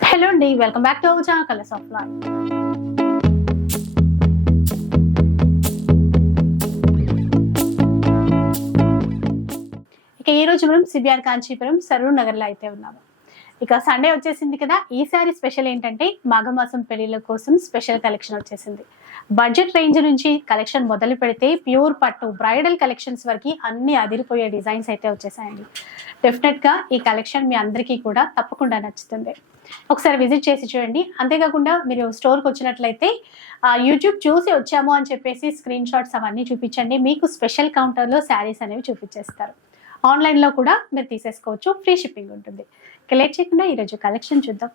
Hello అండి welcome back to our Colours of Life. ఇక ఈ రోజు మనం సిబిఆర్ కాంచీపురం సరూర్ నగర్లో అయితే ఉన్నాము. ఇక సండే వచ్చేసింది కదా ఈసారి స్పెషల్ ఏంటంటే మాఘమాసం పెళ్ళిళ్ళ కోసం స్పెషల్ కలెక్షన్ వచ్చేసింది. బడ్జెట్ రేంజ్ నుంచి కలెక్షన్ మొదలు పెడితే ప్యూర్ పట్టు బ్రైడల్ కలెక్షన్స్ వరకు అన్ని అదిరిపోయే డిజైన్స్ అయితే వచ్చేసాయండి. డెఫినెట్గా ఈ కలెక్షన్ మీ అందరికీ కూడా తప్పకుండా నచ్చుతుంది. ఒకసారి విజిట్ చేసి చూడండి. అంతేకాకుండా మీరు స్టోర్కి వచ్చినట్లయితే ఆ, యూట్యూబ్ చూసి వచ్చాము అని చెప్పేసి స్క్రీన్ షాట్స్ అవన్నీ చూపించండి. మీకు స్పెషల్ కౌంటర్లో శారీస్ అనేవి చూపించేస్తారు. ఆన్లైన్లో కూడా మీరు తీసేసుకోవచ్చు. ఫ్రీ షిప్పింగ్ ఉంటుంది. ఇక లేట్ చేయకుండా ఈరోజు కలెక్షన్ చూద్దాం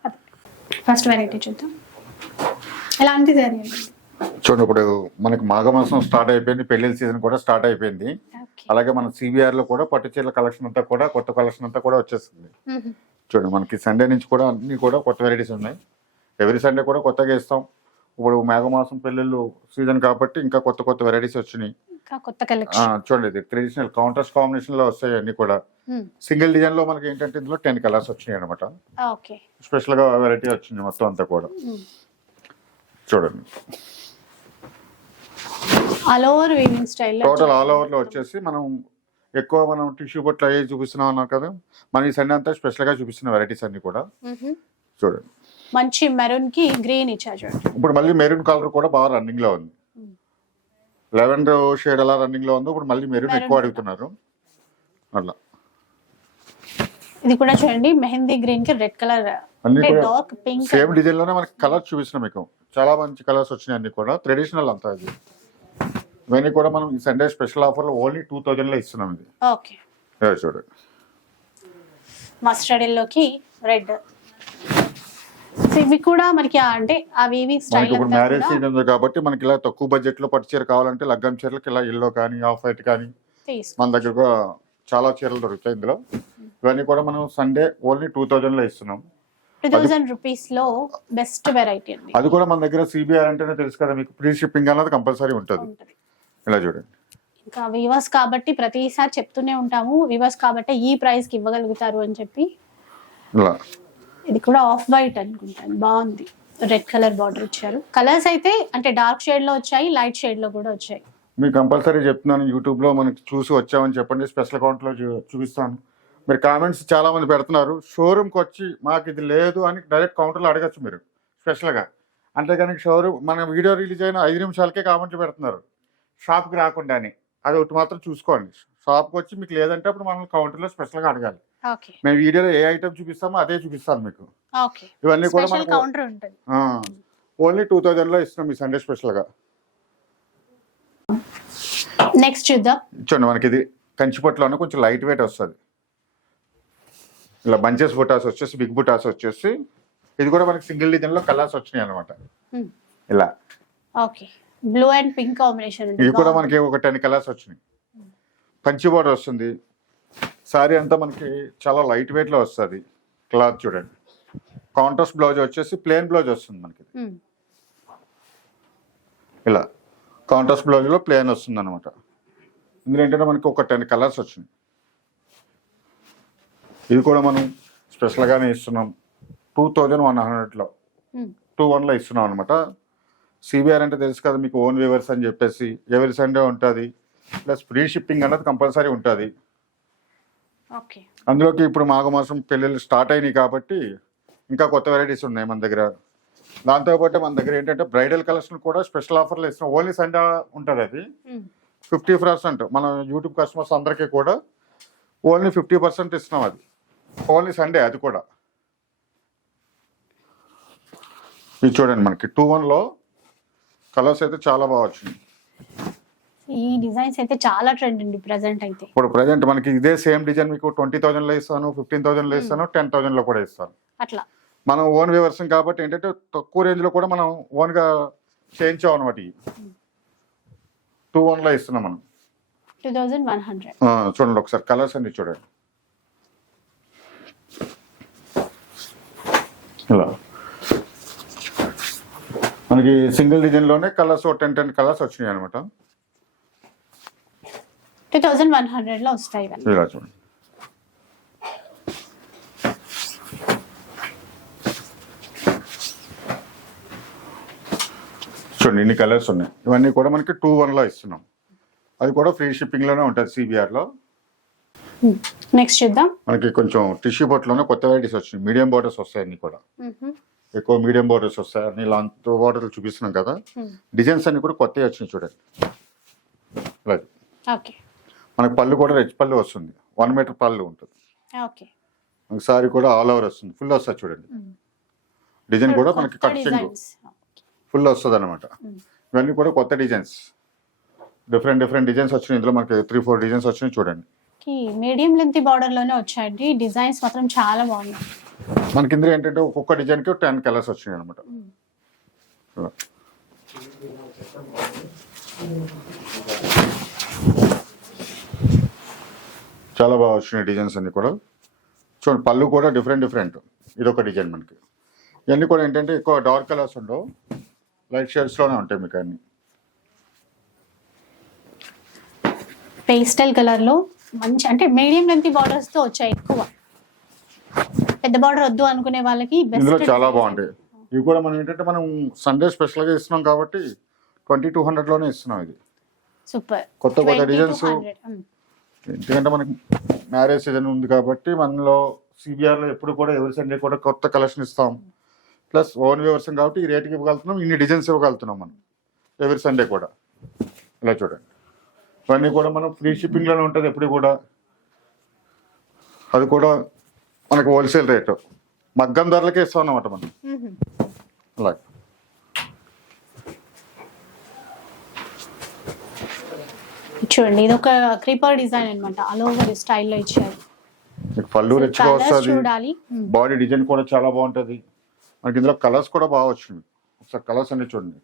ఫస్ట్ వెరైటీ చూద్దాం. ఎలాంటి శారీ అండి చూడండి ఇప్పుడు మనకి మాఘమాసం స్టార్ట్ అయిపోయింది పెళ్ళిళ్ళ సీజన్ కూడా స్టార్ట్ అయిపోయింది. అలాగే మన సిబిఆర్లో కూడా పట్టు చీరల కలెక్షన్ అంతా కూడా కొత్త కలెక్షన్ అంతా కూడా వచ్చేస్తుంది చూడండి మనకి సండే నుంచి కూడా అన్ని కూడా కొత్త వెరైటీస్ ఉన్నాయి. ఎవ్రీ సండే కూడా కొత్తగా ఇస్తాం. ఇప్పుడు మేఘమాసం పెళ్ళిళ్ళు సీజన్ కాబట్టి ఇంకా కొత్త కొత్త వెరైటీస్ వచ్చినాయి. కొత్త కలెక్షన్ చూడండి ఇది ట్రెడిషనల్ కౌంటర్స్ కాంబినేషన్లో వస్తాయి అన్ని కూడా. సింగిల్ డిజైన్లో మనకి ఏంటంటే ఇందులో టెన్ కలర్స్ వచ్చినాయి అనమాట ఓకే. స్పెషల్గా వెరైటీ వచ్చింది మొత్తం అంతా కూడా. చూడండి. All over weaving style total all ఓవర్లో వచ్చేసి మనం ఎక్కువ మనం టిష్యూ బొట్లు అయ్యి చూపిస్తున్నాం అన్నాం కదా? మనం ఈ సండే అంతా స్పెషల్గా చూపిస్తున్న వెరైటీస్ అన్ని కూడా. చూడండి. మంచి మెరూన్కి గ్రీన్ ఇచ్చారు చూడండి. ఇప్పుడు మళ్ళీ మెరూన్ కలర్ కూడా బాగా రన్నింగ్లో ఉంది. లెవెండర్ షేడ్ ఎలా రన్నింగ్లో ఉందో ఇప్పుడు మళ్ళీ మెరూన్ ఎక్కువ అడుగుతున్నారు. అట్లా ఇది కూడా చూడండి మెహందీ గ్రీన్కి red colour dark pink same డిజైన్లోనే మనకి కలర్ చూపిస్తున్నాం మీకు. చాలా మంచి కలర్స్ వచ్చినాయి అన్ని కూడా. ట్రెడిషనల్ అంతా ఇది. ఇవన్నీ కూడా మనం ఈ సండే స్పెషల్ ఆఫర్లో ఓన్లీ టూ థౌజండ్లో ఇస్తున్నాం ఇది. ఓకే. చూడండి మస్టర్డ్ ఎల్లోకి రెడ్. ఇవి కూడా మనకి అంటే వీవింగ్ మనకి స్టైల్ ఇప్పుడు మ్యారేజ్ సీజన్ ఉంది కాబట్టి మనకి ఇలా తక్కువ బడ్జెట్లో పట్టు చీర కావాలంటే లగ్గం చీరలకి ఇలా ఎల్లో కానీ ఆఫ్ వైట్ కానీ మన దగ్గర చాలా చీరలు దొరుకుతాయి ఇందులో. ఇవన్నీ కూడా మనం సండే ఓన్లీ టూ థౌజండ్లో ఇస్తున్నాం. టూ రూపీస్లో బెస్ట్ వెరైటీ అండి. అది కూడా మన దగ్గర సిబిఆర్ అంటేనే తెలుసు కదా మీకు ప్రీ షిప్పింగ్ అన్నది కంపల్సరీ ఉంటుంది. ఉంటది. ఇలా చూడండి. ఇంకా వివర్స్ కాబట్టి ప్రతిసారి చెప్తూనే ఉంటాము. వివర్స్ కాబట్టి ఈ ప్రైస్కి ఇవ్వగలుగుతారు అని చెప్పి. ఇలా. ఇది కూడా ఆఫ్ వైట్ అనుకుంటాను బాగుంది. రెడ్ కలర్ బార్డర్ ఇచ్చారు. కలర్స్ అయితే అంటే డార్క్ షేడ్లో వచ్చాయి లైట్ షేడ్లో కూడా వచ్చాయి. మీకు కంపల్సరీ చెప్తున్నాను యూట్యూబ్లో మనకి చూసి వచ్చామని చెప్పండి స్పెషల్ అకౌంట్లో చూ- చూపిస్తాను. మీరు కామెంట్స్ చాలా మంది పెడుతున్నారు షోరూమ్కి వచ్చి మాకు ఇది లేదు అని డైరెక్ట్ కౌంటర్లో అడగచ్చు మీరు స్పెషల్గా అంతేగాని షోరూమ్ మన వీడియో రిలీజ్ అయిన ఐదు నిమిషాలకే కామెంట్లు పెడుతున్నారు షాప్కి రాకుండానే. అది ఒకటి మాత్రం చూసుకోండి. షాప్కి వచ్చి మీకు లేదంటే అప్పుడు మనం కౌంటర్లో స్పెషల్గా అడగాలి. మేము వీడియోలో ఏ ఐటమ్ చూపిస్తామో అదే చూపిస్తాను మీకు. ఇవన్నీ కూడా స్పెషల్ మనకు ఓన్లీ టూ థౌజండ్లో ఇస్తున్నాం ఈ సండే స్పెషల్గా. నెక్స్ట్ చూద్దాం. చూడండి మనకి ఇది కంచిపట్టులోనే కొంచెం లైట్ వెయిట్ వస్తుంది. ఇలా బంచెస్ బుటాస్ వచ్చేసి బిగ్ బుటాస్ వచ్చేసి ఇది కూడా మనకి సింగిల్ డిజైన్లో కలర్స్ వచ్చినాయి అనమాట. ఇలా. Okay. Blue and pink combination ఇవి కూడా మనకి ఒక టెన్ కలర్స్ వచ్చినాయి. కంచి బోర్డర్ వస్తుంది. సారీ అంతా మనకి చాలా లైట్ వెయిట్లో వస్తుంది. క్లాత్ చూడండి. కాంట్రాస్ట్ బ్లౌజ్ వచ్చేసి ప్లేన్ బ్లౌజ్ వస్తుంది మనకి. ఇలా కాంట్రాస్ట్ బ్లౌజ్లో ప్లేన్ వస్తుంది అనమాట ఇందులో ఏంటంటే మనకి ఒక టెన్ కలర్స్ వచ్చినాయి. ఇది కూడా మనం స్పెషల్గానే ఇస్తున్నాం. టూ థౌజండ్ వన్ హండ్రెడ్లో టూ వన్లో ఇస్తున్నాం అనమాట సిబిఆర్ అంటే తెలుసు కదా మీకు ఓన్ వేవర్స్ అని చెప్పేసి ఎవరి సండే ఉంటుంది. ప్లస్ ఫ్రీ షిప్పింగ్ అన్నది కంపల్సరీ ఉంటుంది. అందులోకి ఇప్పుడు మాఘమాసం పెళ్ళిళ్ళు స్టార్ట్ అయినాయి కాబట్టి ఇంకా కొత్త వెరైటీస్ ఉన్నాయి మన దగ్గర. దాంతోపాటు మన దగ్గర ఏంటంటే బ్రైడల్ కలెక్షన్ కూడా స్పెషల్ ఆఫర్లు ఇస్తున్నాం. ఓన్లీ సండే ఉంటుంది అది. ఫిఫ్టీ పర్సెంట్ మన యూట్యూబ్ కస్టమర్స్ అందరికీ కూడా ఓన్లీ ఫిఫ్టీ పర్సెంట్ ఇస్తున్నాం అది. ఓన్లీ సండే అది కూడా. ఇది చూడండి మనకి టూ వన్లో కలర్స్ అయితే చాలా బాగా వచ్చినాయి. ఈ డిజైన్స్ అయితే చాలా ట్రెండ్ అండి ప్రెసెంట్ అయితే. ఇప్పుడు ప్రజెంట్ మనకి ఇదే సేమ్ డిజైన్ మీకు ట్వంటీ థౌసండ్లో ఇస్తాను ఫిఫ్టీన్ థౌసండ్లో ఇస్తాను టెన్ థౌసండ్లో కూడా ఇస్తాను. అట్లా. మనం ఓన్ వివర్సం కాబట్టి ఏంటంటే తక్కువ రేంజ్లో కూడా మనం ఓన్గా చేయించాం అనమాట టూ వన్లో ఇస్తున్నాం మనం. టూ వన్ హండ్రెడ్ చూడండి ఒకసారి కలర్స్ అన్ని చూడండి. ఇలా. మనకి సింగిల్ డిజైన్లోనే కలర్స్ టెన్ టెన్ కలర్స్ వచ్చినాయి అనమాట త్రీ థౌజండ్ వన్ వస్తాయి చూడండి. ఇన్ని కలర్స్ ఉన్నాయి. ఇవన్నీ కూడా మనకి టూ వన్లో ఇస్తున్నాం. అది కూడా ఫ్రీ షిప్పింగ్లోనే ఉంటుంది సిబిఆర్లో నెక్స్ట్ చూద్దాం. మనకి కొంచెం టిష్యూ బోట్లోనే కొత్త వెరైటీస్ వచ్చినాయి. మీడియం బార్డర్స్ వస్తాయి అన్ని కూడా. ఎక్కువ మీడియం బార్డర్స్ వస్తాయి. అన్ని లాంగ్ బార్డర్లు చూపిస్తున్నాం కదా. డిజైన్స్ అన్ని కూడా కొత్తవి వచ్చినాయి చూడండి. ఓకే మనకి పళ్ళు కూడా రెచ్ పళ్ళు వస్తుంది. వన్ మీటర్ పళ్ళు ఉంటుంది. ఓకే. సారీ కూడా ఆల్ ఓవర్ వస్తుంది. ఫుల్ వస్తుంది చూడండి. డిజైన్ కూడా మనకి కట్ చింగు డిజైన్స్. ఫుల్ వస్తుంది అనమాట ఇవన్నీ కూడా కొత్త డిజైన్స్. డిఫరెంట్ డిఫరెంట్ డిజైన్స్ వచ్చినాయి. ఇందులో మనకి త్రీ ఫోర్ డిజైన్స్ వచ్చినాయి చూడండి. మీడియం లెంత్ బార్డర్లోనే వచ్చాయండి. డిజైన్స్ మాత్రం చాలా బాగున్నాయి. మనకి ఇందులో ఏంటంటే ఒక్కొక్క డిజైన్కి టెన్ కలర్స్ వచ్చినాయి అనమాట చాలా బాగా వచ్చినాయి డిజైన్స్ అన్ని కూడా. చూడండి పళ్ళు కూడా డిఫరెంట్ డిఫరెంట్ ఇది ఒక డిజైన్ మనకి. ఇవన్నీ కూడా ఏంటంటే ఎక్కువ డార్క్ కలర్స్ ఉండవు. లైట్ షేడ్స్లోనే ఉంటాయి మీకు అన్ని. పేస్టల్ కలర్లో మంచి అంటే మీడియం లెంత్ బార్డర్స్తో వచ్చాయి ఎక్కువ. పెద్ద బార్డర్ వద్దు అనుకునే వాళ్ళకి ఇందులో చాలా బాగుంటాయి. ఇవి కూడా మనం ఏంటంటే మనం సండే స్పెషల్గా ఇస్తున్నాం కాబట్టి ట్వంటీ టూ హండ్రెడ్లోనే ఇస్తున్నాం ఇది. సూపర్ కొత్త కొత్త designs. ఎందుకంటే మనకి మ్యారేజ్ సీజన్ ఉంది కాబట్టి మనలో సిబిఆర్లో ఎప్పుడు కూడా ఎవరి సండే కూడా కొత్త కలెక్షన్ ఇస్తాం. ప్లస్ ఓన్ వ్యవర్సం కాబట్టి ఈ రేట్కి ఇవ్వగలుగుతున్నాం ఇన్ని డిజైన్స్ ఇవ్వగలుగుతున్నాం మనం ఎవరి సండే కూడా. ఇలా చూడండి. ఇవన్నీ కూడా మనం ఫ్రీ షిప్పింగ్లోనే ఉంటుంది ఎప్పుడు కూడా. అది కూడా మనకు హోల్సేల్ రేటు. మగ్గం ధరలకే ఇస్తాం అన్నమాట మనం. అలాగే. చూడండి ఇది ఒక క్రీపర్ డిజైన్ అనమాట ఆల్ ఓవర్ స్టైల్లో ఇచ్చారు. మీకు పళ్ళు రిచ్గా వస్తుంది. చూడాలి. Hmm. బాడీ డిజైన్ కూడా చాలా బాగుంటుంది. మనకి ఇందులో కలర్స్ కూడా బాగా వచ్చింది. ఒకసారి కలర్స్ అన్ని చూడండి.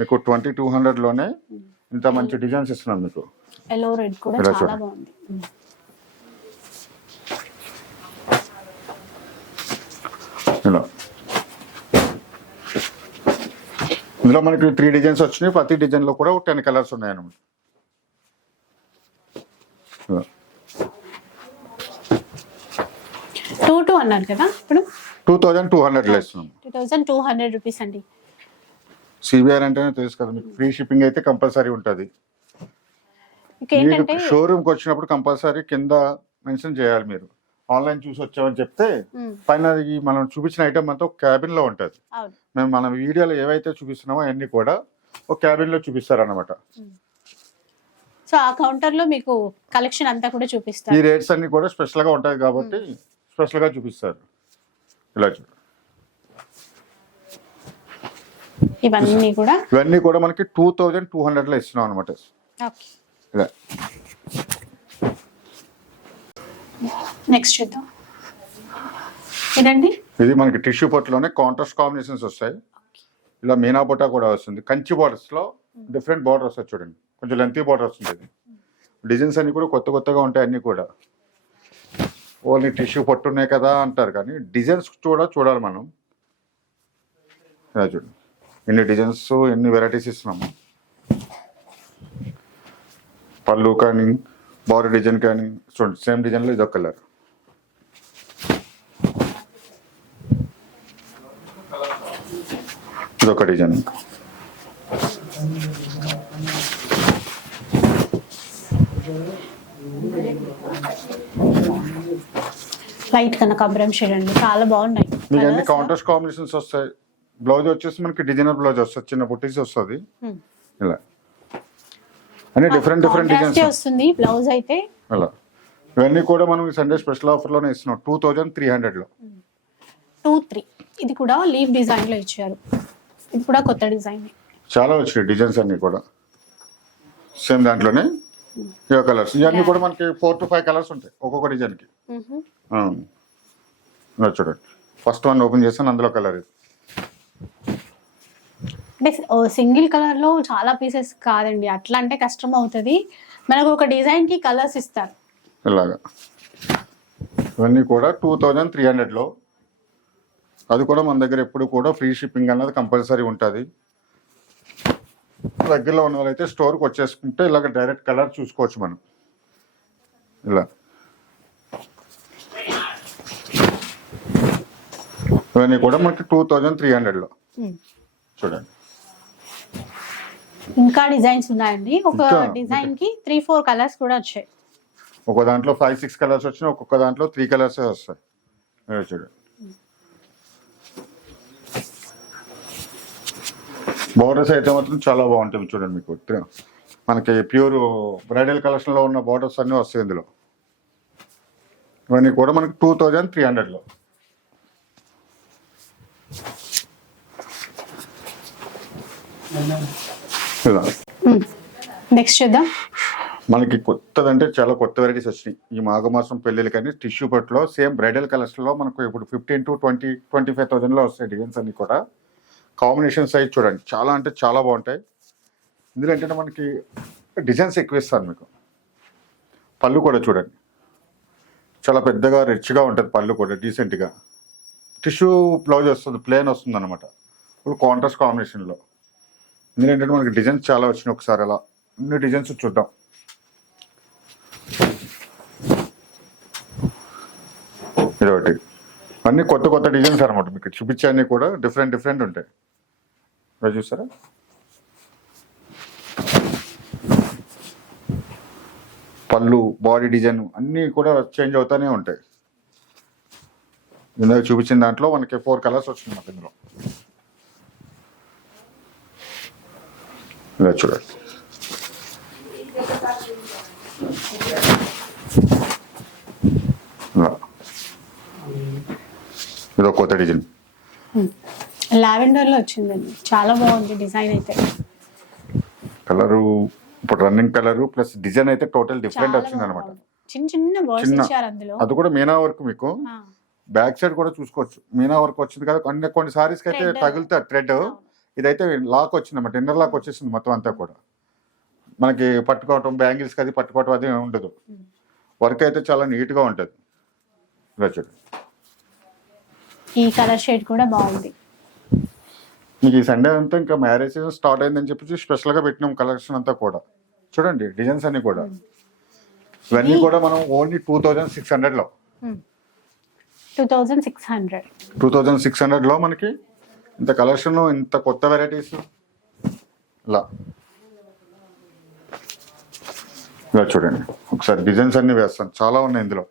మీకు ట్వంటీ టూ హండ్రెడ్లోనే ఇంత మంచి డిజైన్స్ ఇస్తున్నాం మీకు. ఎల్లో రెడ్ కూడా చాలా. బాగుంది. Hmm. ఇలా. ఇందులో మనకి త్రీ డిజైన్స్ వచ్చినాయి. ప్రతి డిజైన్లో కూడా టెన్ కలర్స్ ఉన్నాయి అన్నమాట ఇలా. టూ టూ అన్నారు కదా ఇప్పుడు? టూ థౌజండ్ టూ ఇస్తున్నాం two thousand two hundred rupees అండి. సిబిఆర్ అంటేనే తెలుసు కదా మీకు ఫ్రీ షిప్పింగ్ అయితే కంపల్సరీ ఉంటుంది. ఏంటంటే మీరు షోరూమ్కి వచ్చినప్పుడు కంపల్సరీ కింద మెన్షన్ చేయాలి మీరు. ఆన్లైన్ చూసి వచ్చామని చెప్తే. పైన ఈ మనం చూపించిన ఐటమ్ అంతా ఒక క్యాబిన్లో ఉంటుంది మేము మన వీడియోలో ఏవైతే చూపిస్తున్నామో అవన్నీ కూడా ఒక క్యాబిన్లో చూపిస్తారన్నమాట సో ఆ కౌంటర్లో మీకు కలెక్షన్ అంతా కూడా ఈ చూపిస్తారు రేట్స్ అన్ని కూడా స్పెషల్గా ఉంటాయి కాబట్టి స్పెషల్గా చూపిస్తారు. ఇలా ఇవన్నీ కూడా ఇవన్నీ కూడా మనకి టూ థౌజండ్ టూ హండ్రెడ్లో ఇస్తున్నాం అనమాట ఓకే. ఇలా. నెక్స్ట్ చూద్దాం. ఇదండి? ఇది మనకి టిష్యూ పొట్లోనే కాంట్రాస్ట్ కాంబినేషన్స్ వస్తాయి. ఇలా మీనా బొటా కూడా వస్తుంది. కంచి బార్డర్స్లో డిఫరెంట్ బార్డర్ వస్తాయి చూడండి. కొంచెం లెంతీ బార్డర్ వస్తుంది డిజైన్స్ అన్ని కూడా కొత్త కొత్తగా ఉంటాయి అన్నీ కూడా. ఓన్లీ టిష్యూ పట్టు ఉన్నాయి కదా అంటారు కానీ డిజైన్స్ కూడా చూడాలి మనం. చూడండి ఎన్ని డిజైన్స్ ఎన్ని వెరైటీస్ ఇస్తున్నాము పళ్ళు కానీ బాడీ డిజైన్ కానీ చూడండి సేమ్ డిజైన్లో ఇదొక కలర్ ఇదొక డిజైన్ లైట్ కనకాంబరం షేడ్ అండి చాలా బాగున్నాయి. మీకు అన్ని Colours. కౌంటర్స్ కాంబినేషన్స్ వస్తాయి. బ్లౌజ్ వచ్చేసి మనకి డిజైనర్ బ్లౌజ్ వస్తుంది. చిన్న బుట్టీస్ వస్తుంది. Hmm. ఇలా. అన్ని డిఫరెంట్ డిఫరెంట్ డిజైన్స్ వస్తుంది? బ్లౌజ్ అయితే? అలా ఇవన్నీ కూడా మనం సండే స్పెషల్ ఆఫర్లోనే ఇస్తున్నాం. టూ థౌజండ్ త్రీ హండ్రెడ్లో టూ త్రీ ఇది కూడా లీవ్ డిజైన్లో ఇచ్చారు. ఇది కూడా కొత్త డిజైన్ చాలా వచ్చినాయి డిజైన్స్ అన్ని కూడా. సేమ్ దాంట్లోనే. కలర్స్ ఇవన్నీ కూడా మనకి ఫోర్ టు ఫైవ్ కలర్స్ ఉంటాయి ఒక్కొక్క డిజైన్కి ఇలా చూడండి. ఫస్ట్ వన్ ఓపెన్ చేస్తాను అందులో కలర్ ఇది. అంటే సింగిల్ కలర్లో చాలా పీసెస్ కాదండి అట్లా అంటే కష్టం అవుతుంది. మనకు ఒక డిజైన్కి కలర్స్ ఇస్తారు. ఇలాగా. ఇవన్నీ కూడా టూ థౌజండ్ త్రీ హండ్రెడ్లో అది కూడా మన దగ్గర ఎప్పుడు కూడా ఫ్రీ షిప్పింగ్ అన్నది కంపల్సరీ ఉంటుంది. దగ్గరలో ఉన్న వాళ్ళైతే స్టోర్కి వచ్చేసుకుంటే ఇలాగ డైరెక్ట్ కలర్ చూసుకోవచ్చు మనం. ఇలా. ఇవన్నీ కూడా మనకి టూ థౌజండ్ త్రీ హండ్రెడ్లో. చూడండి. ఇంకా డిజైన్స్ ఉన్నాయండి. ఒక డిజైన్కి త్రీ ఫోర్ కలర్స్ కూడా వచ్చాయి. ఒక దాంట్లో ఫైవ్ సిక్స్ కలర్స్ వచ్చినాయి ఒక్కొక్క దాంట్లో త్రీ కలర్స్ వస్తాయి. ఇదిగో బోర్డర్స్ అయితే మాత్రం చాలా బాగుంటుంది చూడండి మీకు. మనకి ప్యూర్ బ్రైడల్ కలెక్షన్లో ఉన్న బోర్డర్స్ అన్నీ వస్తాయి ఇందులో. ఇవన్నీ కూడా మనకి టూ థౌజండ్ త్రీ హండ్రెడ్లో నెక్స్ట్ చూద్దాం. మనకి కొత్తదంటే చాలా కొత్త వెరైటీస్ వచ్చినాయి. ఈ మాఘమాసం పెళ్ళిళ్ళు కానీ టిష్యూ పట్టులో సేమ్ బ్రైడల్ కలర్స్లో మనకు ఇప్పుడు fifteen to twenty twenty five థౌసండ్లో వస్తాయి డిజైన్స్ అన్ని కూడా. కాంబినేషన్స్ అయితే చూడండి. చాలా అంటే చాలా బాగుంటాయి. ఇందులో ఏంటంటే మనకి డిజైన్స్ ఎక్కువ ఇస్తాను మీకు. పళ్ళు కూడా చూడండి. చాలా పెద్దగా రిచ్గా ఉంటుంది పళ్ళు కూడా డీసెంట్గా. టిష్యూ బ్లౌజ్ వస్తుంది ప్లేన్ వస్తుంది అనమాట ఇప్పుడు కాంట్రాస్ట్ కాంబినేషన్లో. ఇందులో ఏంటంటే మనకి డిజైన్స్ చాలా వచ్చినాయి ఒకసారి అలా. అన్ని డిజైన్స్ చూద్దాం. ఇదొకటి. అన్ని కొత్త కొత్త డిజైన్స్ అనమాట మీకు. చూపించే అన్నీ కూడా డిఫరెంట్ డిఫరెంట్ ఉంటాయి. ఇక్కడ చూసారా పళ్ళు బాడీ డిజైన్ అన్నీ కూడా చేంజ్ అవుతానే ఉంటాయి. ఇందులో చూపించిన దాంట్లో మనకి ఫోర్ కలర్స్ వచ్చింది మాకు ఇందులో. ఇలా చూడండి. ఇదో కొత్త డిజైన్. Hmm. లావెండర్లో వచ్చిందండి చాలా బాగుంది డిజైన్ అయితే. కలరు ఇప్పుడు రన్నింగ్ కలరు ప్లస్ డిజైన్ అయితే టోటల్ డిఫరెంట్ వచ్చింది అనమాట. చిన్న చిన్న చిన్న- ఇచ్చారు అందులో. అది కూడా మీనా వర్క్ మీకు? బ్యాక్ సైడ్ కూడా చూసుకోవచ్చు. మీనా వర్క్ వచ్చింది కదా కొన్ని కొన్ని సారీస్కి అయితే. తగులుతా థ్రెడ్. ఇదైతే లాక్ వచ్చింది అనమాట ఇన్నర్ లాక్ వచ్చేసింది మొత్తం అంతా కూడా. మనకి పట్టుకోవటం బ్యాంగిల్స్ అది పట్టుకోవటం అది ఉండదు. వర్క్ అయితే చాలా నీట్గా ఉంటుంది. ఇలా చూడండి ఈ కలర్ షేడ్ కూడా బాగుంది. మీకు ఈ సండే అంతా ఇంకా మ్యారేజ్ సీజన్ స్టార్ట్ అయిందని చెప్పి స్పెషల్గా పెట్టినాం కలెక్షన్ అంతా కూడా. చూడండి డిజైన్స్ అన్ని కూడా. ఇవన్నీ కూడా మనం ఓన్లీ టూ థౌజండ్ సిక్స్ హండ్రెడ్లో. Two thousand six hundred two thousand six హండ్రెడ్లో మనకి ఇంత కలెక్షన్ ఇంత కొత్త వెరైటీస్ ఇలా ఇలా చూడండి ఒకసారి డిజైన్స్ అన్ని వేస్తాను. చాలా ఉన్నాయి ఇందులో.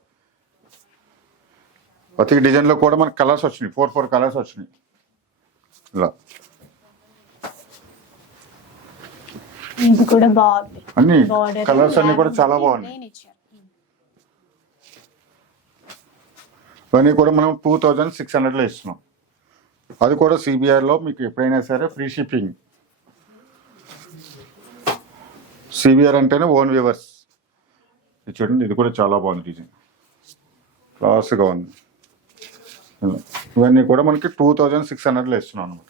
ప్రతి డిజైన్లో కూడా మనకి కలర్స్ వచ్చినాయి. ఫోర్ ఫోర్ కలర్స్ వచ్చినాయి. ఇలా ఇది కూడా బాగుంది. అన్ని కలర్స్ అన్ని కూడా చాలా బాగున్నాయి. ఇవన్నీ కూడా మనం టూ థౌజండ్ సిక్స్ హండ్రెడ్లో ఇస్తున్నాం. అది కూడా సిబిఆర్లో మీకు ఎప్పుడైనా సరే ఫ్రీ షిప్పింగ్ సిబిఆర్ అంటేనే ఓన్ వ్యూవర్స్ ఇది చూడండి ఇది కూడా చాలా బాగుంది డిజైన్ క్లాస్గా ఉంది. ఇవన్నీ కూడా మనకి టూ థౌజండ్ సిక్స్ హండ్రెడ్లో ఇస్తున్నాం అనమాట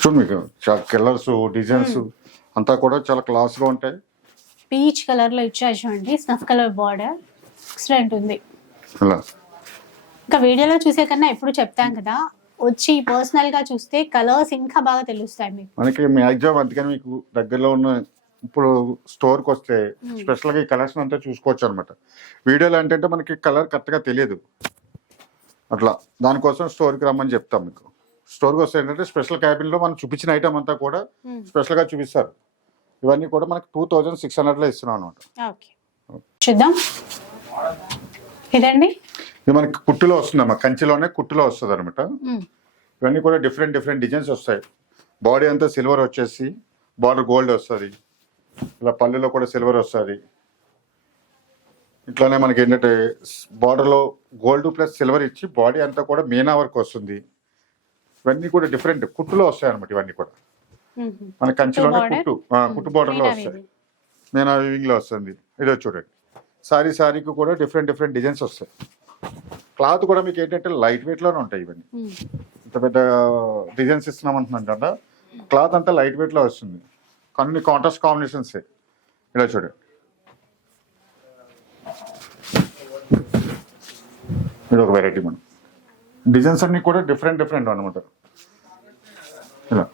చూడండి మీకు కలర్స్ డిజైన్స్ అంతా కూడా చాలా క్లాస్గా ఉంటాయి. పీచ్ కలర్లో ఇచ్చారు చూడండి స్నఫ్ కలర్ బార్డర్. ఎక్సలెంట్ ఉంది. ఇలా ఇంకా వీడియోలో చూసే కన్నా ఎప్పుడు చెప్తాం కదా వచ్చి పర్సనల్గా చూస్తే కలర్స్ ఇంకా బాగా తెలుస్తాయి మీకు. మనకి మ్యాక్సిమం అందుకని మీకు దగ్గరలో ఉన్న ఇప్పుడు స్టోర్కి వస్తే స్పెషల్గా ఈ కలెక్షన్ అంతా చూసుకోవచ్చు అనమాట వీడియోలో ఏంటంటే మనకి కలర్ కరెక్ట్గా తెలియదు. అట్లా. దానికోసం స్టోర్కి రమ్మని చెప్తాం మీకు. స్టోర్కి వస్తే ఏంటంటే స్పెషల్ క్యాబిన్లో మనం చూపించిన ఐటమ్ అంతా కూడా స్పెషల్గా చూపిస్తారు. ఇవన్నీ కూడా మనకి టూ థౌజండ్ సిక్స్ హండ్రెడ్లో ఇస్తున్నాం అనమాట ఓకే చూద్దాం. ఇదండి. ఇది మనకి కుట్టులో వస్తుందమ్మా కంచిలోనే కుట్టులో వస్తుంది అనమాట ఇవన్నీ కూడా డిఫరెంట్ డిఫరెంట్ డిజైన్స్ వస్తాయి. బాడీ అంతా సిల్వర్ వచ్చేసి బార్డర్ గోల్డ్ వస్తుంది. ఇలా పళ్ళులో కూడా సిల్వర్ వస్తుంది. ఇట్లానే మనకి ఏంటంటే బార్డర్లో గోల్డ్ ప్లస్ సిల్వర్ ఇచ్చి బాడీ అంతా కూడా మీనా వర్క్ వస్తుంది. ఇవన్నీ కూడా డిఫరెంట్ కుట్టులో వస్తాయి అనమాట ఇవన్నీ కూడా. మన కంచిలోనే? కుట్టు కుట్టు బార్డర్లో వస్తాయి. మీనా వీవింగ్లో వస్తుంది. ఇదో చూడండి. సారీ సారీకి కూడా డిఫరెంట్ డిఫరెంట్ డిజైన్స్ వస్తాయి. క్లాత్ కూడా మీకు ఏంటంటే లైట్ వెయిట్లోనే ఉంటాయి ఇవన్నీ. ఇంత పెద్ద డిజైన్స్ ఇస్తున్నాం అంటున్నాం కదా క్లాత్ అంతా లైట్ వెయిట్లో వస్తుంది. కొన్ని కాంట్రాస్ట్ కాంబినేషన్స్ ఇలా చూడండి ఇది ఒక వెరైటీ మనం డిజైన్స్ అన్ని కూడా డిఫరెంట్ డిఫరెంట్ అనమాట ఇలా.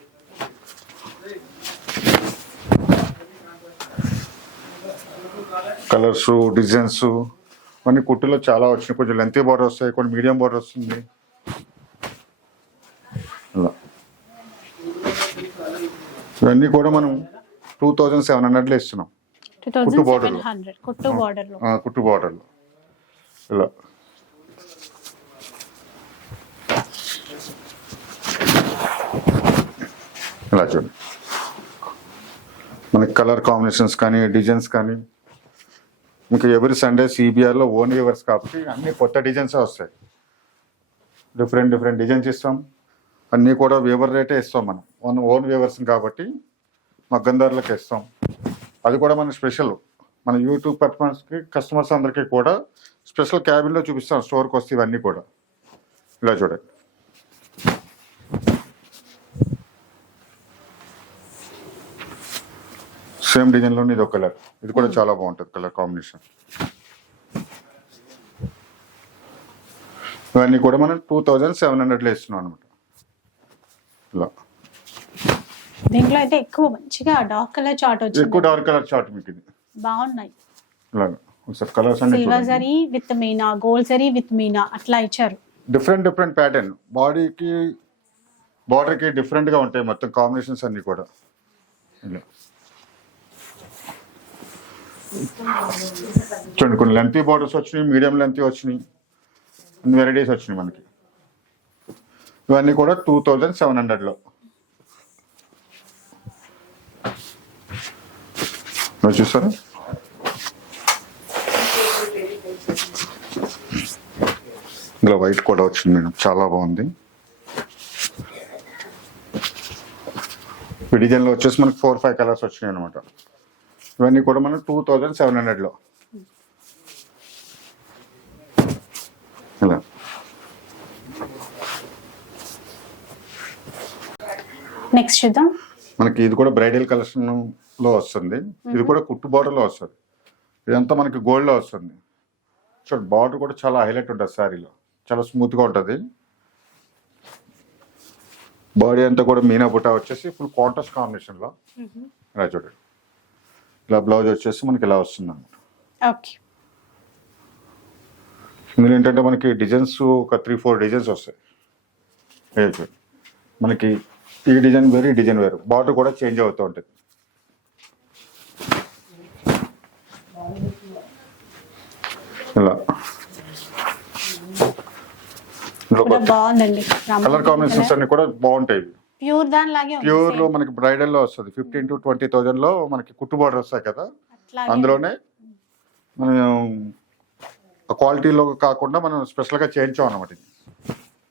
కలర్స్ డిజైన్స్ కొన్ని కుట్టులో చాలా వచ్చినాయి. కొంచెం లెంతీ బార్డర్ వస్తాయి కొన్ని మీడియం బార్డర్ వస్తుంది. ఇవన్నీ కూడా మనం టూ థౌజండ్ సెవెన్ హండ్రెడ్లో ఇస్తున్నాం. కుట్టు బార్డర్లో. ఆ, కుట్టు బార్డర్లో ఇలా. ఇలా చూడండి. మనకి కలర్ కాంబినేషన్స్ కానీ డిజైన్స్ కానీ ఇంకా ఎవ్రీ సండే సిబిఆర్లో ఓన్ వ్యూవర్స్ కాబట్టి అన్ని కొత్త డిజైన్స్ వస్తాయి. డిఫరెంట్ డిఫరెంట్ డిజైన్స్ ఇస్తాం. అన్నీ కూడా వ్యూవర్ రేటే ఇస్తాం మనం. మన ఓన్ వ్యూవర్స్ కాబట్టి మగ్గందారులకు ఇస్తాం. అది కూడా మన స్పెషల్ మన యూట్యూబ్ పర్ఫార్మెన్స్కి కస్టమర్స్ అందరికీ కూడా స్పెషల్ క్యాబిన్లో చూపిస్తాం. స్టోర్కి వస్తే ఇవన్నీ కూడా. ఇలా చూడండి. సేమ్ డిజైన్లోనే ఇది ఒక కలర్. ఇది కూడా చాలా బాగుంటుంది కలర్ కాంబినేషన్. ఇవన్నీ కూడా మనం టూ థౌజండ్ సెవెన్ హండ్రెడ్లో ఇస్తున్నాం అనమాట ఇలా. దీంట్లో అయితే ఎక్కువ మంచిగా డార్క్ కలర్ చార్ట్ ఎక్కువ వచ్చింది డార్క్ కలర్ చార్ట్ మీకు ఇది బాగున్నాయి. ఇలాగా. ఒకసారి కలర్స్ అన్ని silver zari with meena gold zari with meena అట్లా ఇచ్చారు. Different different pattern. బాడీకి బార్డర్కి డిఫరెంట్గా ఉంటాయి మొత్తం కాంబినేషన్స్ అన్నీ కూడా. ఇలా. చూడండి కొన్ని లెంతీ బార్డర్స్ వచ్చినాయి మీడియం లెంతీ వచ్చినాయి. వెరైటీస్ వచ్చినాయి మనకి. ఇవన్నీ కూడా టూ థౌజండ్ సెవెన్ హండ్రెడ్లో చూసారా? ఇందులో వైట్ కూడా వచ్చింది మేడం చాలా బాగుంది. ఈ డిజైన్లో వచ్చేసి మనకి ఫోర్ ఫైవ్ కలర్స్ వచ్చినాయి అనమాట ఇవన్నీ కూడా మనం టూ థౌజండ్ సెవెన్ హండ్రెడ్లో ఇలా నెక్స్ట్ చూద్దాం. మనకి ఇది కూడా బ్రైడల్ కలెక్షన్లో వస్తుంది. ఇది కూడా కుట్టు border లో వస్తుంది. ఇదంతా మనకి gold లో వస్తుంది. చూడండి బార్డర్ కూడా చాలా హైలైట్ ఉంటుంది శారీలో చాలా స్మూత్గా ఉంటుంది. బాడీ అంతా కూడా మీనా బుటా వచ్చేసి ఫుల్ కాంట్రాస్ట్ కాంబినేషన్లో. చూడండి. ఇలా బ్లౌజ్ వచ్చేసి మనకి ఇలా వస్తుంది అనమాట ఓకే. ఇందులో ఏంటంటే మనకి డిజైన్స్ ఒక త్రీ ఫోర్ డిజైన్స్ వస్తాయి. మనకి ఈ డిజైన్ వేరు ఈ డిజైన్ వేరు. బార్డర్ కూడా చేంజ్ అవుతూ ఉంటుంది. ఇలా. బాగుందండి. కలర్ కాంబినేషన్స్ అన్ని కూడా బాగుంటాయి. ప్యూర్ ప్యూర్లో. మనకి బ్రైడల్లో వస్తుంది. ఫిఫ్టీన్ టు ట్వంటీ థౌజండ్లో మనకి కుట్టు బార్డర్ వస్తాయి కదా? అందులోనే మనం ఆ క్వాలిటీలో కాకుండా మనం స్పెషల్గా చేయించాం అన్నమాట ఇది.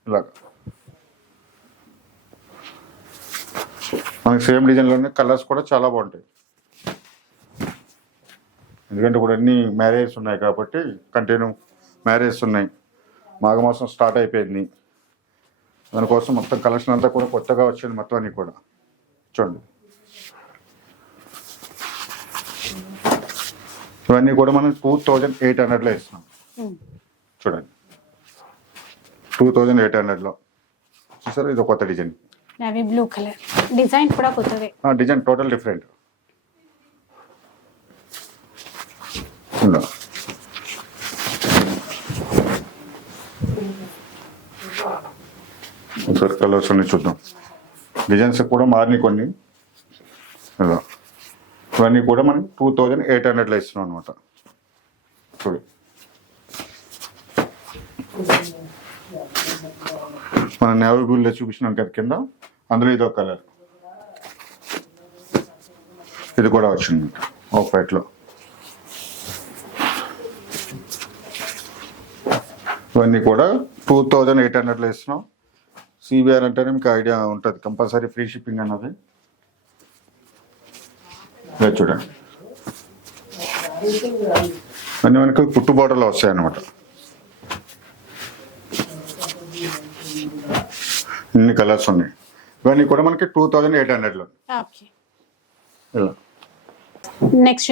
ఇలాగ. మనకి సేమ్ డిజైన్లోనే కలర్స్ కూడా చాలా బాగుంటాయి. ఎందుకంటే ఇప్పుడు అన్ని మ్యారేజెస్ ఉన్నాయి కాబట్టి కంటిన్యూ మ్యారేజెస్ ఉన్నాయి. మాఘమాసం స్టార్ట్ అయిపోయింది. దానికోసం మొత్తం కలెక్షన్ అంతా కూడా కొత్తగా వచ్చింది మొత్తం అన్ని కూడా. చూడండి. ఇవన్నీ కూడా మనం టూ థౌజండ్ ఎయిట్ హండ్రెడ్లో ఇస్తున్నాం. చూడండి. టూ థౌజండ్ ఎయిట్ హండ్రెడ్లో. చూసారా? ఇది కొత్త design. Navy blue colour. Design కూడా కొత్తదే. Design total different. ఒకసారి కలర్స్ అన్ని చూద్దాం. డిజైన్స్ కూడా మారినాయి కొన్ని. ఇలా ఇవన్నీ కూడా మనం టూ థౌజండ్ ఎయిట్ హండ్రెడ్లో ఇస్తున్నాం అనమాట చూడు. మన నేవీ బ్లూలో చూపించినాం కదా కింద అందులో ఇదో కలర్. ఇది కూడా వచ్చింది ఆఫ్ వైట్లో ఇవన్నీ కూడా టూ థౌజండ్ ఎయిట్ హండ్రెడ్లో ఇస్తున్నాం. సిబిఆర్ అంటేనే మీకు ఐడియా ఉంటుంది. కంపల్సరీ ఫ్రీ షిప్పింగ్ అన్నది. చూడండి. అన్నీ మనకి వస్తాయి అన్నమాట ఇన్ని కలర్స్ ఉన్నాయి. ఇవన్నీ కూడా మనకి టూ థౌజండ్ ఎయిట్ హండ్రెడ్లో. ఇలా. నెక్స్ట్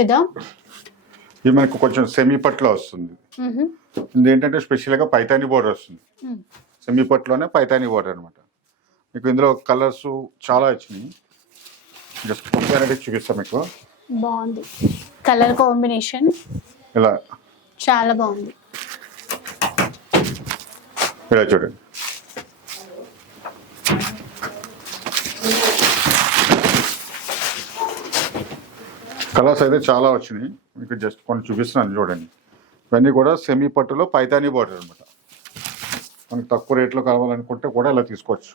ఇది మనకు కొంచెం సెమీ పట్లో వస్తుంది. ఇది ఏంటంటే స్పెషల్గా పైతాని బోర్డర్ వస్తుంది. మ్. సెమీ పట్లోనే పైతాని బోర్డర్ అనమాట మీకు ఇందులో కలర్స్ చాలా వచ్చినాయి. జస్ట్ కంపేర్ చూపిస్తాం మీకు. బాగుంది. కలర్ కాంబినేషన్ ఇలా. చాలా బాగుంది. ఇలా చూడండి. కలర్స్ అయితే చాలా వచ్చినాయి. మీకు జస్ట్ కొన్ని చూపిస్తున్నాను చూడండి. ఇవన్నీ కూడా సెమీ పట్టులో పైతానీ బార్డర్ అనమాట మనకి తక్కువ రేట్లో కావాలనుకుంటే కూడా ఇలా తీసుకోవచ్చు.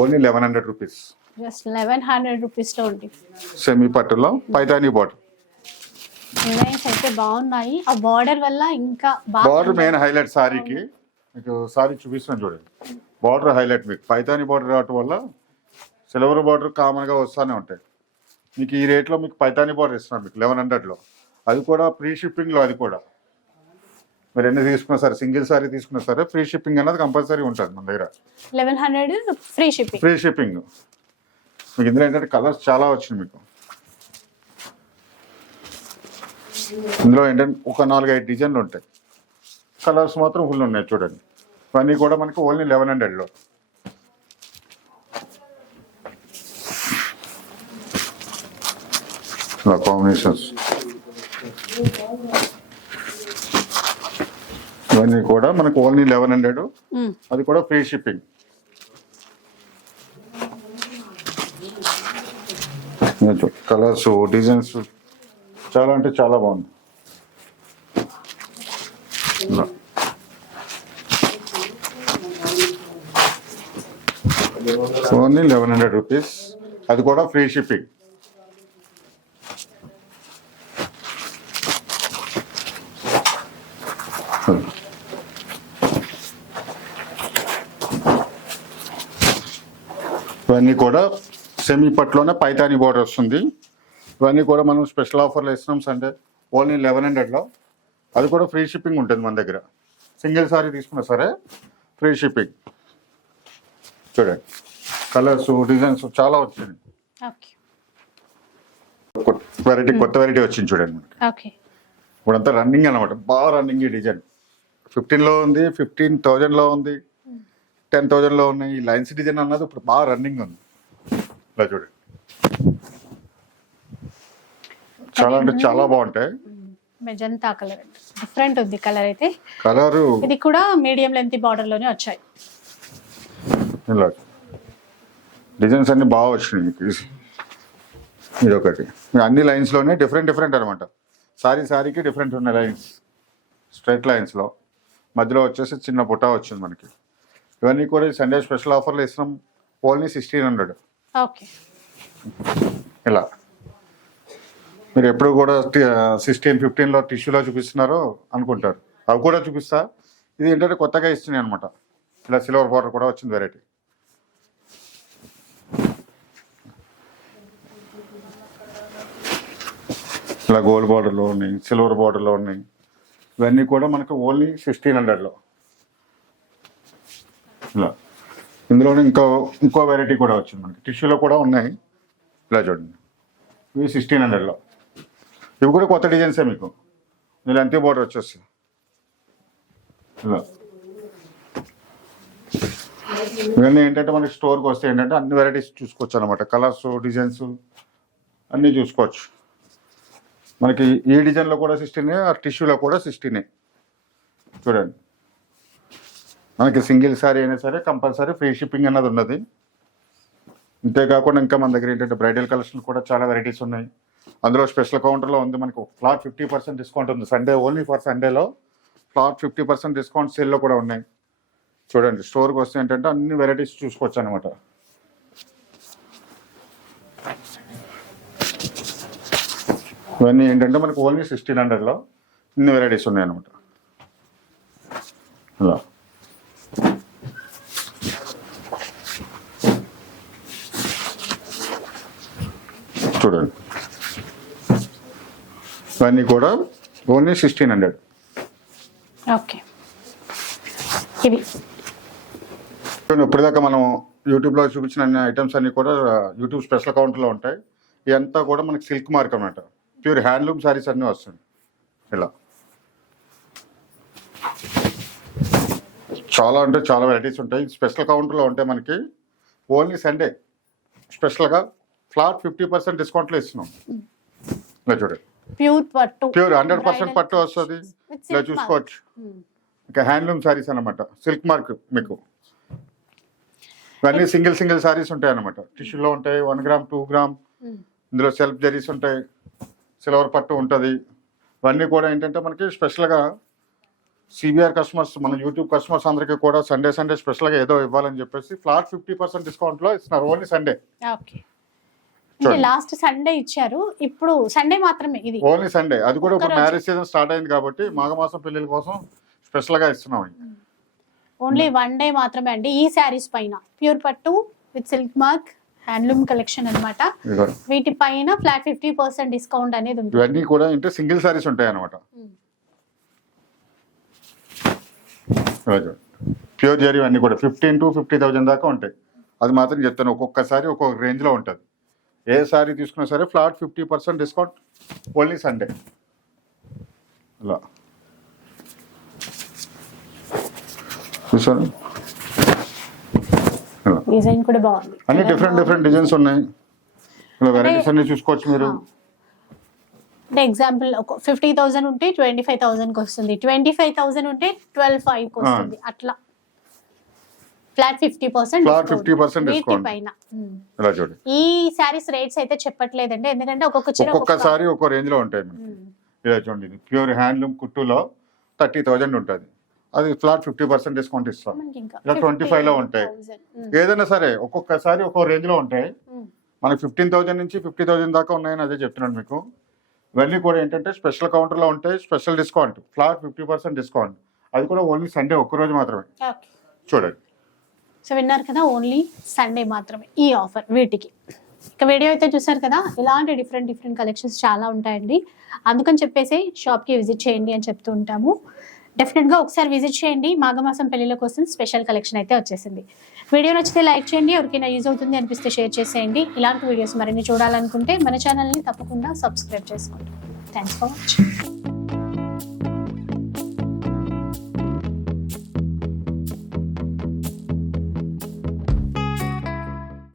Only eleven hundred rupees just eleven hundred రూపీస్లో ఉంది. సెమీ పట్టులో పైతానీ డిజైన్స్ అయితే బాగున్నాయి. ఆ బార్డర్ వల్ల ఇంకా బార్డర్ మెయిన్ హైలైట్ సారీకి మీకు సారీ చూపిస్తున్నాను చూడండి. బార్డర్ హైలైట్ మీకు. పైతాని బార్డర్ రావటం వల్ల సిల్వర్ బార్డర్ కామన్గా వస్తూనే ఉంటాయి. మీకు ఈ రేట్లో మీకు పైతాని బార్డర్ ఇస్తున్నాను మీకు లెవెన్ హండ్రెడ్లో అది కూడా ఫ్రీ షిప్పింగ్లో అది కూడా. మీరు ఎన్ని తీసుకున్నా సరే సింగిల్ సారీ తీసుకున్నా సరే ఫ్రీ షిప్పింగ్ అనేది కంపల్సరీ ఉంటుంది మన దగ్గర. Eleven hundred free shipping. Free shipping. మీకు ఇందులో ఏంటంటే కలర్స్ చాలా వచ్చింది మీకు. ఇందులో ఏంటంటే ఒక నాలుగైదు డిజైన్లు ఉంటాయి. కలర్స్ మాత్రం ఫుల్ ఉన్నాయి చూడండి. ఇవన్నీ కూడా మనకి ఓన్లీ లెవెన్ హండ్రెడ్లో. కాంబినేషన్స్. ఇవన్నీ కూడా మనకు ఓన్లీ లెవెన్ హండ్రెడ్ అది కూడా ఫ్రీ షిప్పింగ్. కలర్స్ డిజైన్స్ చాలా అంటే చాలా బాగుంది. ఓన్లీ లెవెన్ హండ్రెడ్ రూపీస్ అది కూడా ఫ్రీ షిప్పింగ్. ఇవన్నీ కూడా సెమీ పట్లోనే పైతాని బోర్డర్ వస్తుంది. ఇవన్నీ కూడా మనం స్పెషల్ ఆఫర్లో ఇస్తున్నాం సండే ఓన్లీ లెవెన్ హండ్రెడ్లో అది కూడా ఫ్రీ షిప్పింగ్ ఉంటుంది మన దగ్గర. సింగిల్ సారీ తీసుకున్నా సరే ఫ్రీ షిప్పింగ్ చూడండి. కలర్స్ డిజైన్స్ చాలా వచ్చింది. వెరైటీ కొత్త వెరైటీ వచ్చింది చూడండి మనకి. ఓకే ఇప్పుడంతా రన్నింగ్ అనమాట బాగా రన్నింగ్ ఈ డిజైన్ ఫిఫ్టీన్లో ఉంది ఫిఫ్టీన్ థౌజండ్లో ఉంది. టెన్ థౌజండ్లో ఉన్నాయి ఈ లైన్స్ డిజైన్ అన్నది ఇప్పుడు బాగా రన్నింగ్ ఉంది. ఇలా చూడండి. చాలా అంటే చాలా బాగుంటాయి. Magenta colour. డిఫరెంట్ ఉంది కలర్ అయితే. కలరు ఇది కూడా మీడియం లెంత్ బార్డర్లోనే వచ్చాయి. ఇలా. డిజైన్స్ అన్ని బాగా వచ్చినాయి మీకు. ఇది ఒకటి అన్ని లైన్స్లోనే డిఫరెంట్ డిఫరెంట్ అనమాట సారీ సారీకి డిఫరెంట్ ఉన్నాయి లైన్స్. స్ట్రైట్ లైన్స్లో. మధ్యలో వచ్చేసి చిన్న బుట్ట వచ్చింది మనకి. ఇవన్నీ కూడా సండే స్పెషల్ ఆఫర్లు ఇస్తున్నాం. Only sixteen hundred. ఇలా. మీరు ఎప్పుడు కూడా సిక్స్టీన్ ఫిఫ్టీన్లో టిష్యూలో చూపిస్తున్నారో అనుకుంటారు. అవి కూడా చూపిస్తా. ఇది ఏంటంటే కొత్తగా ఇస్తున్నాయి అనమాట ఇలా సిల్వర్ బార్డర్ కూడా వచ్చింది వెరైటీ ఇలా గోల్డ్ బార్డర్లో ఉన్నాయి సిల్వర్ బార్డర్లో ఉన్నాయి. ఇవన్నీ కూడా మనకు ఓన్లీ సిక్స్టీన్ హండ్రెడ్లో. ఇలా ఇందులోనే ఇంకో ఇంకో వెరైటీ కూడా వచ్చింది మనకి. టిష్యూలో కూడా ఉన్నాయి. ఇలా చూడండి. ఇవి సిక్స్టీన్ హండ్రెడ్లో ఇవి కూడా కొత్త డిజైన్సే మీకు? మీరు అంతే బోర్డర్ వచ్చేస్తుంది ఇలా. ఇవన్నీ ఏంటంటే మనకి స్టోర్కి వస్తే ఏంటంటే అన్ని వెరైటీస్ చూసుకోవచ్చు అనమాట కలర్స్ డిజైన్స్ అన్నీ చూసుకోవచ్చు. మనకి ఈ డిజైన్లో కూడా సిక్స్టీనే ఆ టిష్యూలో కూడా సిక్స్టీనే చూడండి. మనకి సింగిల్ సారీ అయినా సరే కంపల్సరీ ఫ్రీ షిప్పింగ్ అన్నది ఉన్నది. అంతేకాకుండా ఇంకా మన దగ్గర ఏంటంటే బ్రైడల్ కలెక్షన్ కూడా చాలా వెరైటీస్ ఉన్నాయి. అందులో స్పెషల్ కౌంటర్లో ఉంది మనకు ఫ్లాట్ ఫిఫ్టీ పర్సెంట్ డిస్కౌంట్ ఉంది. సండే ఓన్లీ ఫర్ సండేలో ఫ్లాట్ ఫిఫ్టీ పర్సెంట్ డిస్కౌంట్ సేల్లో కూడా ఉన్నాయి. చూడండి స్టోర్కి వస్తే ఏంటంటే అన్ని వెరైటీస్ చూసుకోవచ్చు అనమాట ఇవన్నీ ఏంటంటే మనకు ఓన్లీ సిక్స్టీన్ హండ్రెడ్లో ఇన్ని వెరైటీస్ ఉన్నాయి అనమాట అలా చూడండి ఇవన్నీ కూడా ఓన్లీ సిక్స్టీన్ హండ్రెడ్ ఓకే. ఇవి. ఇప్పటిదాకా మనం యూట్యూబ్లో చూపించిన అన్ని ఐటమ్స్ అన్ని కూడా యూట్యూబ్ స్పెషల్ అకౌంట్లో ఉంటాయి. ఇదంతా కూడా మనకి సిల్క్ మార్క్ అనమాట ప్యూర్ హ్యాండ్లూమ్ శారీస్ అన్నీ వస్తాయి. ఇలా. చాలా అంటే చాలా వెరైటీస్ ఉంటాయి. స్పెషల్ కౌంటర్లో ఉంటాయి మనకి ఓన్లీ సండే స్పెషల్గా ఫ్లాట్ ఫిఫ్టీ పర్సెంట్ డిస్కౌంట్లో ఇస్తున్నాం. ఇలా చూడండి ప్యూర్ పట్టు. ప్యూర్ హండ్రెడ్ పర్సెంట్ పట్టు వస్తుంది. ఇలా చూసుకోవచ్చు. ఇంకా హ్యాండ్లూమ్ శారీస్ అన్నమాట. సిల్క్ మార్క్ మీకు. ఇవన్నీ సింగిల్ సింగిల్ శారీస్ ఉంటాయి అన్నమాట టిష్యూలో ఉంటాయి వన్ గ్రామ్ టూ గ్రామ్ ఇందులో సెల్ఫ్ జరీస్ ఉంటాయి. సిల్వర్ పట్టు ఉంటుంది. ఇవన్నీ కూడా ఏంటంటే మనకి స్పెషల్గా సిబిఆర్ కస్టమర్స్ మన యూట్యూబ్ కస్టమర్స్ అందరికీ కూడా సండే సండే స్పెషల్గా ఏదో ఇవ్వాలని చెప్పేసి ఫ్లాట్ ఫిఫ్టీ పర్సెంట్ డిస్కౌంట్లో ఇస్తున్నారు. ఓన్లీ సండే అంటే లాస్ట్ సండే ఇచ్చారు. ఇప్పుడు సండే మాత్రమే ఇది. Only Sunday. అది కూడా ఇప్పుడు ఒక్కరోజు. మ్యారేజ్ సీజన్ స్టార్ట్ అయింది కాబట్టి మాఘమాసం పెళ్ళిల కోసం స్పెషల్గా ఇస్తున్నాం ఇవి. ఓన్లీ వన్ డే మాత్రమే అండి. ఈ శారీస్ పైన. ప్యూర్ పట్టు with silk mark handloom collection అన్నమాట. ఇదిగో. వీటి పైన ఫ్లాట్ ఫిఫ్టీ పర్సెంట్ డిస్కౌంట్ అనేది ఉంటుంది. ఇవన్నీ కూడా అంటే సింగిల్ సారీస్ ఉంటాయి అనమాట ప్యూర్ జరీ అన్నీ కూడా ఫిఫ్టీన్ టు ఫిఫ్టీ థౌజండ్ దాకా ఉంటాయి. అది మాత్రం చెప్తాను. ఒక్కొక్కసారి ఒక్కొక్క రేంజ్లో ఉంటుంది. ఏ సారీ తీసుకున్నా సరే flat fifty percent discount only Sunday. Design కూడా బాగుంది. అన్ని డిఫరెంట్ డిఫరెంట్ డిజైన్స్ ఉన్నాయి. ఇలా వెరైటీస్ అన్ని చూసుకోవచ్చు మీరు. అంటే ఎగ్జాంపుల్ ఒక ఫిఫ్టీ థౌసండ్ ఉంటే ట్వంటీ ఫైవ్ థౌసండ్కి వస్తుంది. ట్వంటీ ఫైవ్ థౌసండ్ ఉంటే ట్వెల్వ్ ఫైవ్కి వస్తుంది. అట్లా. ఫ్లాట్ ఫిఫ్టీ పర్సెంట్ Flat 50% వీటి discount. పైన. ఇలా చూడండి. ఈ శారీస్ రేట్స్ అయితే చెప్పట్లేదండి. ఎందుకంటే ఒక్కొక్క చీర ఒక్కొక్కసారి ఒక్కో రేంజ్లో ఉంటాయి. ఇలా చూడండి. ఇది ప్యూర్ హ్యాండ్లూమ్ కుట్టులో థర్టీ థౌజండ్ ఉంటుంది. అది ఫ్లాట్ ఫిఫ్టీ పర్సెంట్ డిస్కౌంట్ ఇస్తాం. ఇలా 25 లో ఉంటాయి. 50,000. ఉమ్. ఏదైనా సరే ఒక్కొక్కసారి ఒక్కో రేంజ్లో ఉంటాయి. మనకి ఫిఫ్టీన్ థౌసండ్ నుంచి ఫిఫ్టీ థౌసండ్ దాకా ఉన్నాయని అదే చెప్తున్నాను మీకు. ఇవన్నీ కూడా ఏంటంటే స్పెషల్ కౌంటర్లో ఉంటాయి. Special discount flat fifty percent discount అది కూడా ఓన్లీ సండే ఒక్కరోజు మాత్రమే. చూడండి. సో విన్నారు కదా ఓన్లీ సండే మాత్రమే ఈ ఆఫర్ వీటికి. ఇక వీడియో అయితే చూసారు కదా ఇలాంటి డిఫరెంట్ డిఫరెంట్ కలెక్షన్స్ చాలా ఉంటాయండి. అందుకని చెప్పేసి షాప్కి విజిట్ చేయండి అని చెప్తూ ఉంటాము. డెఫినెట్గా ఒకసారి విజిట్ చేయండి. మాఘమాసం పెళ్ళిల కోసం స్పెషల్ కలెక్షన్ అయితే వచ్చేసింది. వీడియో నచ్చితే లైక్ చేయండి ఎవరికైనా యూజ్ అవుతుంది అనిపిస్తే షేర్ చేసేయండి. ఇలాంటి వీడియోస్ మరిన్ని చూడాలనుకుంటే మన ఛానల్ని తప్పకుండా సబ్స్క్రైబ్ చేసుకోండి. Thanks for watching